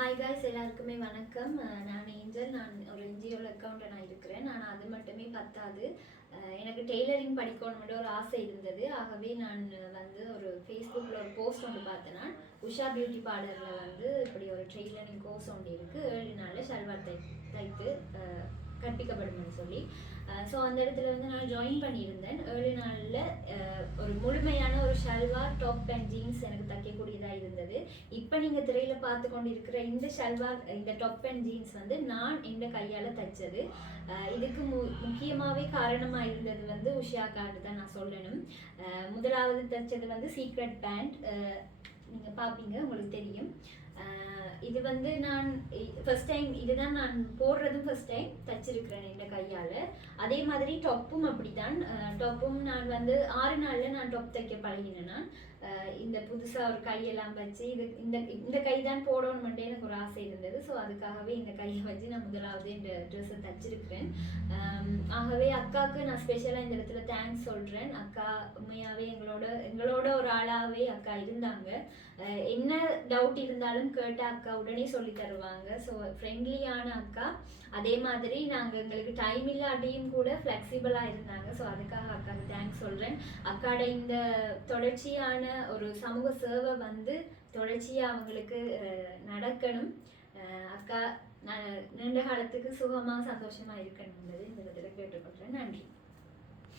Hi guys, எல்லாருக்குமே வணக்கம். நான் ஏஞ்சல். நான் ஒரு என்ஜிஓவில் அக்கௌண்டனாக இருக்கிறேன். நான் அது மட்டுமே பத்தாது, எனக்கு டெய்லரிங் படிக்கணும்னு ஒரு ஆசை இருந்தது. ஆகவே நான் வந்து ஒரு ஃபேஸ்புக்கில் ஒரு போஸ்ட் ஒன்று பார்த்தேன்னா, உஷா பியூட்டி பார்லரில் வந்து இப்படி ஒரு டெய்லரிங் கோர்ஸ் ஒன்று இருக்குது, 7 நாளில் ஷல்வார் தைத்து கற்பிக்கப்படும்னு சொல்லி. ஸோ அந்த இடத்துல வந்து நான் ஜாயின் பண்ணியிருந்தேன். 7 நாளில் ஒரு முழுமையான ஒரு ஷல்வார், டாப் அண்ட் ஜீன்ஸ் எனக்கு தைக்கக்கூடியதாக இருந்தது. இப்போ நீங்கள் திரையில் பார்த்து கொண்டு இருக்கிற இந்த ஷல்வார், இந்த டாப் அண்ட் ஜீன்ஸ் வந்து நான் இந்த கையால் தைச்சது. இதுக்கு முக்கியமாகவே காரணமாக இருந்தது வந்து உஷாக்கான்னு தான் நான் சொல்லணும். முதலாவது தைச்சது வந்து சீக்ரெட் பேண்ட். நீங்கள் பார்ப்பீங்க, உங்களுக்கு தெரியும். இது வந்து நான் ஃபர்ஸ்ட் டைம், இதுதான் நான் போடுறதும் ஃபர்ஸ்ட் டைம் தச்சிருக்கிறேன் இந்த கையால். அதே மாதிரி டொப்பும் அப்படித்தான். டொப்பும் நான் வந்து 6 நாளில் நான் டொப் தைக்க பழகினேன். நான் இந்த புதுசாக ஒரு கையெல்லாம் வச்சு இந்த கை தான் போடணும்ட்டு எனக்கு ஒரு ஆசை இருந்தது. ஸோ அதுக்காகவே இந்த கையை வச்சு நான் முதலாவது இந்த ட்ரெஸ்ஸை தச்சிருக்கிறேன். ஆகவே அக்காவுக்கு நான் ஸ்பெஷலாக இந்த இடத்துல தேங்க்ஸ் சொல்கிறேன். அக்கா உண்மையாகவே எங்களோட ஒரு ஆளாகவே அக்கா இருந்தாங்க. என்ன டவுட் இருந்தாலும் கேட்ட அக்கா உடனே சொல்லி தருவாங்க. ஸோ ஃப்ரெண்ட்லியான அக்கா. அதே மாதிரி எங்களுக்கு டைம் இல்லாட்டியும் கூட ஃப்ளெக்சிபிளாக இருந்தாங்க. ஸோ அதுக்காக அக்காவுக்கு தேங்க்ஸ் சொல்கிறேன். அக்காட இந்த தொடர்ச்சியான ஒரு சமூக சேவை வந்து தொடர்ச்சியாக அவங்களுக்கு நடக்கணும். அக்கா நீண்ட காலத்துக்கு சுகமாக சந்தோஷமாக இருக்கணும் என்பதை இந்த இடத்துல கேட்டுக்கொள்கிறேன். நன்றி.